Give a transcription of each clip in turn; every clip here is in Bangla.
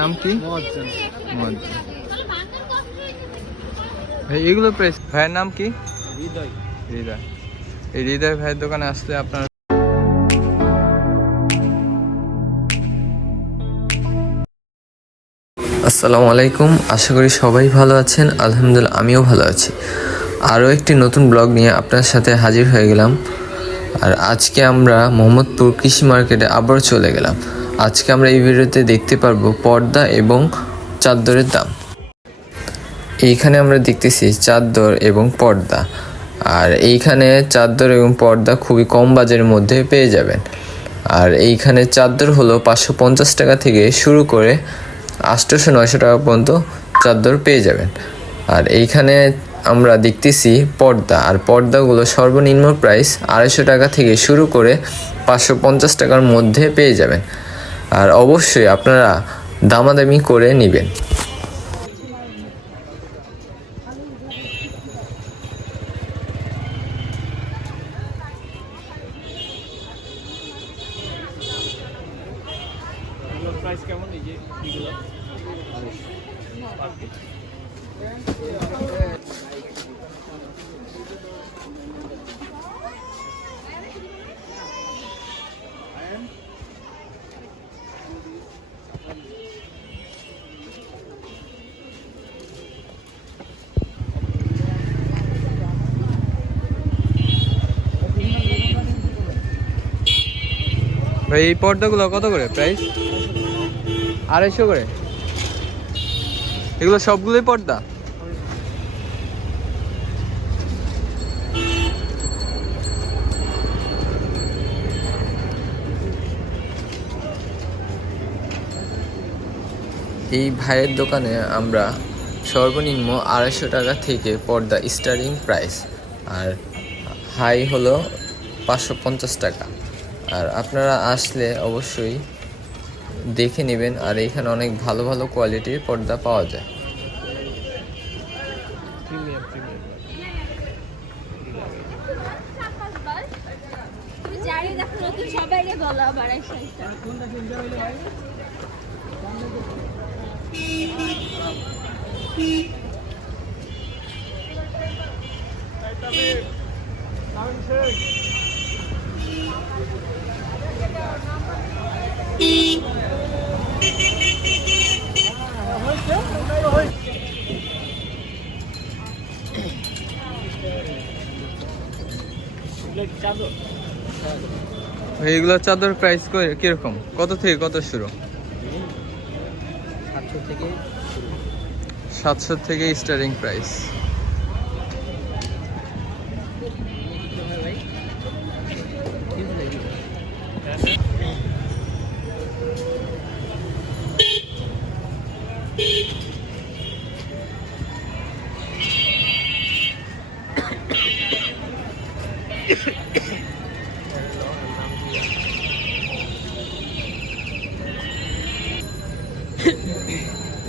নাম কি? মোয়াজ্জেম। মোয়াজ্জেম। ভাই এগুলো প্রাইস, ভাইয়ের নাম কি? হৃদয়। হৃদয়। এই হৃদয় ভাইয়ের দোকানে আসলে আপনার আসসালামু আলাইকুম, আশা করি সবাই ভালো আছেন। আলহামদুলিল্লাহ আমিও ভালো আছি। আরও একটি নতুন ব্লগ নিয়ে আপনার সাথে হাজির হয়ে গেলাম। আর আজকে আমরা মোহাম্মদপুর কৃষি মার্কেটে আবার চলে গেলাম। আজকে আমরা এই ভিডিওতে দেখতে পারবো পর্দা এবং চাদরের দাম। এইখানে আমরা দেখতেছি চাদর এবং পর্দা। আর এইখানে চাদর এবং পর্দা খুবই কম বাজারের মধ্যে পেয়ে যাবেন। আর এইখানে চাদর হলো 550 টাকা থেকে শুরু করে 800-900 টাকা পর্যন্ত চাদর পেয়ে যাবেন। আর এইখানে আমরা দেখতেছি পর্দা, আর পর্দাগুলো সর্বনিম্ন প্রাইস 250 টাকা থেকে শুরু করে 550 টাকার মধ্যে পেয়ে যাবেন। আর অবশ্যই আপনারা দামাদামি করে নেবেন। প্রাইস কেমন এই যে এগুলো? ভাই এই পর্দাগুলো কত করে প্রাইস? 250 করে। এগুলো সবগুলোই পর্দা? এই ভাইয়ের দোকানে আমরা সর্বনিম্ন 250 টাকা থেকে পর্দা স্টার্টিং প্রাইস, আর হাই হলো 550 টাকা। আর আপনারা আসলে অবশ্যই দেখে নেবেন। আর এখানে অনেক ভালো ভালো কোয়ালিটির পর্দা পাওয়া যায়। ভাই এগুলো চাদর প্রাইস কিরকম, কত থেকে কত শুরু? 700 থেকে স্টার্টিং প্রাইস।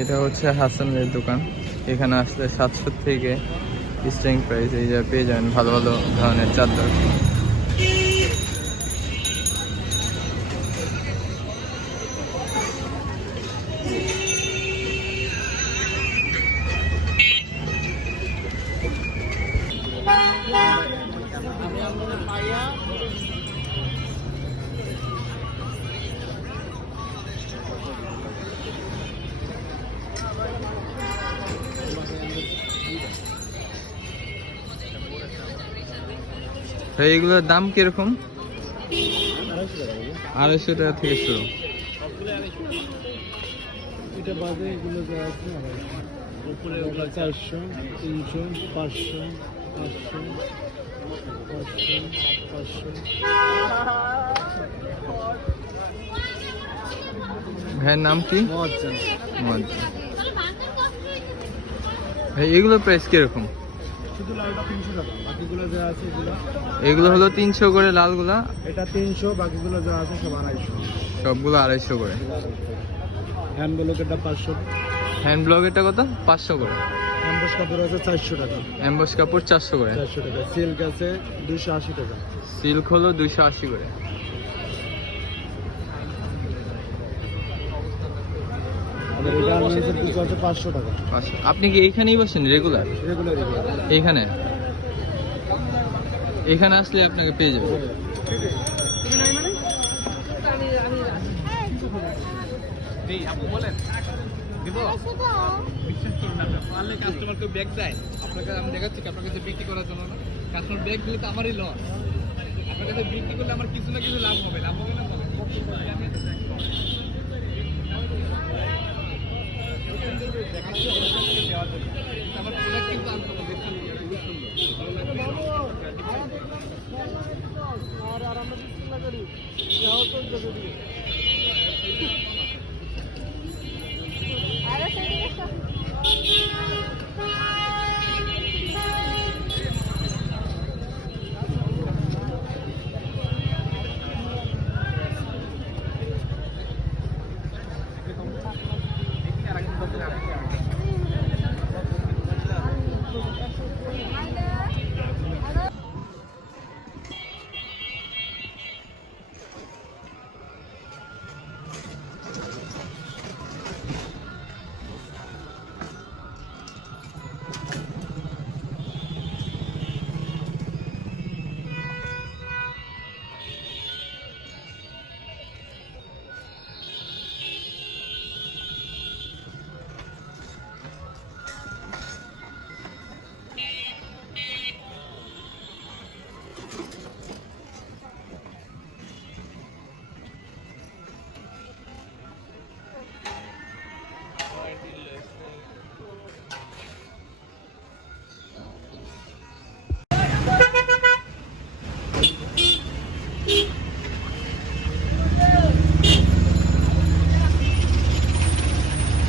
এটা হচ্ছে হাসানের দোকান। এখানে আসলে 700 থেকে স্টার্টিং প্রাইস এই যা পেয়ে যাবেন ভালো ভালো ধরনের চাদর। ভাই এগুলোর দাম কিরকম? 250 টাকা থেকে শুরু। এটা বাদে এগুলো যা আছে উপরে 400, 300, 500, 500, 500, 500। ভাইয়ের নাম কি? মোয়াজ্জেম। মোয়াজ্জেম। ভাই এগুলোর প্রাইস কিরকম? শুধু লালটা 300 টাকা, বাকিগুলো যা আছে এগুলো হলো 300 করে লালগুলা। এটা 300, বাকিগুলো যা আছে সব 250। সবগুলো 250 করে। হ্যান্ড ব্লকেরটা 500। হ্যান্ড ব্লগেরটা কত? 500 করে। এমবস কাপড় আছে 400 টাকা। এমবস কাপড় 400 করে। 400 টাকা। সিল্ক আছে 280 টাকা। সিল্ক হলো 280 করে। আমাদের এই গার্মেন্টসের পিস আছে 500 টাকা। আচ্ছা, আপনি কি এইখানেই বসেন রেগুলার? রেগুলার এইখানে এখানে আসলে আপনাকে পেয়ে যাবে। কাস্টমারকে ব্যাগ দেয় আপনাকে, আমি দেখাচ্ছি কি আপনার কাছে বিক্রি করার জন্য না, কাস্টমার ব্যাগ দিলে তো আমারই লস, আপনার কাছে বিক্রি করলে আমার কিছু না কিছু লাভ হবে না হবে? আমার প্রোডাক্ট কিন্তু আনতে হবে।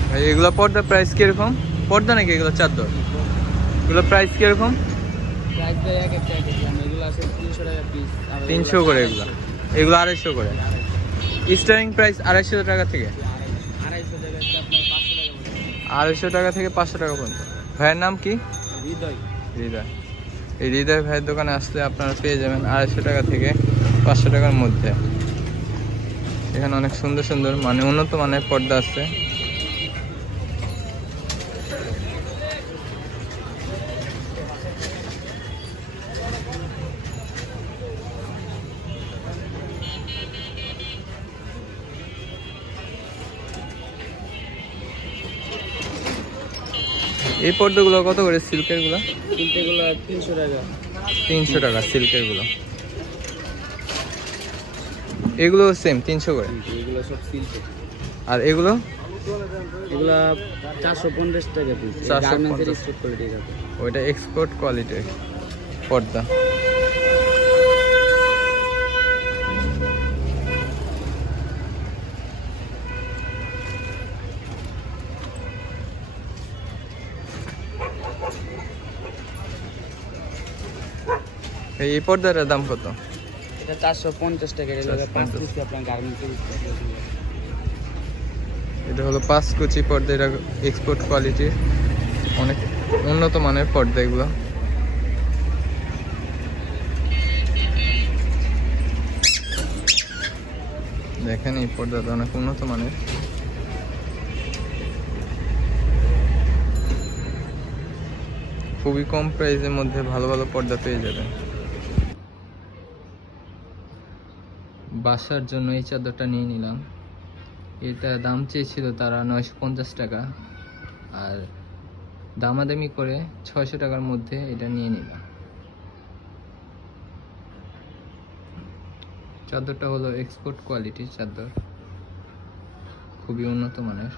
ভাই এগুলো পর্দার প্রাইস কিরকম? পর্দা নাকি এগুলো চাদর? এগুলো প্রাইস কিরকম? প্রাইস দেয় এক একটা এগুলো আছে 300 টাকা পিস। 300 করে এগুলো, এগুলো 250 করে। স্টার্টিং প্রাইস 250 টাকা থেকে 250 টাকা আপনার 500 টাকা পড়বে। 250 টাকা থেকে 500 টাকা পর্যন্ত। ভাইয়ের নাম কি? হৃদয়। হৃদয়। এই হৃদয় ভাইয়ের দোকানে আসলে আপনারা পেয়ে যাবেন 250 টাকা থেকে 500 টাকার মধ্যে। এখানে অনেক সুন্দর সুন্দর মানে উন্নত মানের পর্দা আছে। এই পর্দাগুলো কত করে সিল্কের গুলো? এগুলো 300 টাকা। 300 টাকা সিল্কের গুলো। এগুলো সেম 300 করে। এগুলো সব সিল্ক। আর এগুলো? এগুলো 450 টাকা পিস। 450 এক্সপোর্ট কোয়ালিটি আছে। ওইটা এক্সপোর্ট কোয়ালিটির পর্দা। এই পর্দাটার দাম কত? এটা 450 টাকা। এটা 5 পিস আপনার গার্মেন্টসের। এটা হলো 5 কুচি পর্দা, এটা এক্সপোর্ট কোয়ালিটির অনেক উন্নত মানের পর্দা এগুলো। দেখেন এই পর্দাটা অনেক উন্নত মানের। খুবই কম প্রাইসের মধ্যে ভালো ভালো পর্দা পেয়ে যাবেন। বাসার জন্য এই চাদরটা নিয়ে নিলাম। এটা দাম চেয়েছিল তারা 950 টাকা, আর দামাদামি করে 600 টাকার মধ্যে এটা নিয়ে নিলাম। চাদরটা হলো এক্সপোর্ট কোয়ালিটির চাদর, খুবই উন্নত মানের।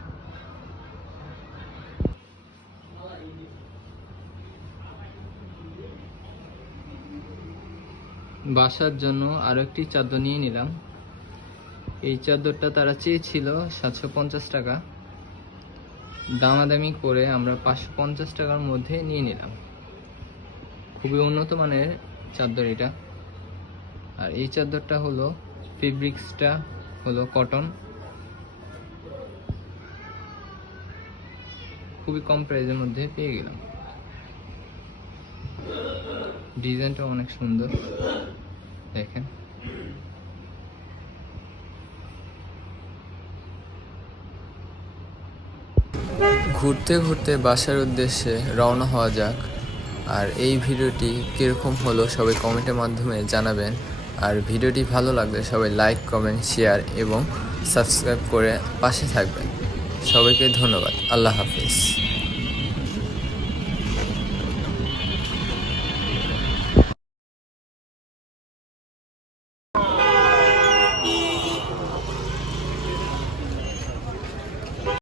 বাসার জন্য আরো একটি চাদর নিয়ে নিলাম। এই চাদরটা তারা চেয়েছিল 750 টাকা, দামাদামি করে আমরা 550 টাকার মধ্যে নিয়ে নিলাম। খুবই উন্নত মানের চাদর এটা। আর এই চাদরটা হলো ফেব্রিক্সটা হলো কটন, খুবই কম প্রাইসের মধ্যে পেয়ে গেলাম। ডিজাইনটা অনেক সুন্দর, দেখেন। ঘুরতে ঘুরতে বাসার উদ্দেশ্যে রওনা হওয়া যাক। আর এই ভিডিওটি কীরকম হলো সবাই কমেন্টের মাধ্যমে জানাবেন। আর ভিডিওটি ভালো লাগলে সবাই লাইক, কমেন্ট, শেয়ার এবং সাবস্ক্রাইব করে পাশে থাকবেন। সবাইকে ধন্যবাদ। আল্লাহ হাফিজ।